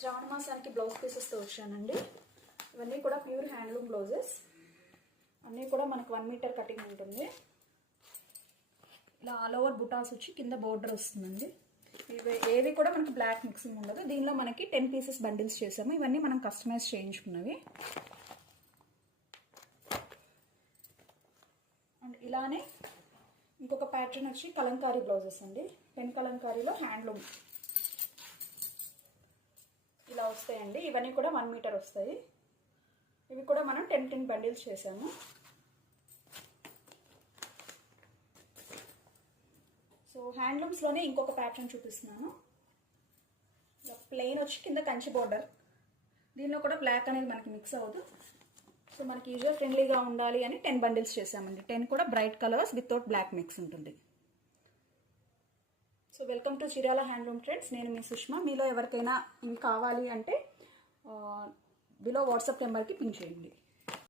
శ్రావణ మాసానికి బ్లౌజ్ పీసెస్తో వచ్చానండి. ఇవన్నీ కూడా ప్యూర్ హ్యాండ్లూమ్ బ్లౌజెస్. అన్నీ కూడా మనకు 1 మీటర్ కటింగ్ ఉంటుంది. ఇలా ఆల్ ఓవర్ బుటాస్ వచ్చి కింద బోర్డర్ వస్తుందండి. ఏవి కూడా మనకి బ్లాక్ మిక్సింగ్ ఉండదు. దీనిలో మనకి 10 పీసెస్ బండిల్స్ చేసాము. ఇవన్నీ మనం కస్టమైజ్ చేయించుకున్నవి. అండ్ ఇలానే ఇంకొక ప్యాటర్న్ వచ్చి కలంకారీ బ్లౌజెస్ అండి. పెన్ కలంకారీలో హ్యాండ్లూమ్ ఇలా వస్తాయండి. ఇవన్నీ కూడా 1 మీటర్ వస్తాయి. ఇవి కూడా మనం 10 బండిల్స్ చేసాము. సో హ్యాండ్లూమ్స్లోనే ఇంకొక ప్యాటర్న్ చూపిస్తున్నాను. ఇలా ప్లెయిన్ వచ్చి కింద కంచి బోర్డర్. దీనిలో కూడా బ్లాక్ అనేది మనకి మిక్స్ అవ్వదు. సో మనకి యూజర్ ఫ్రెండ్లీగా ఉండాలి అని 10 బండిల్స్ చేసామండి. 10 కూడా bright colours without black mix ఉంటుంది. So welcome to Chirala handloom trends. నేను మీ సుష్మా. మీలో ఎవరికైనా ఇవి కావాలి అంటే బిలో వాట్సాప్ నెంబర్కి పింక్ చేయండి.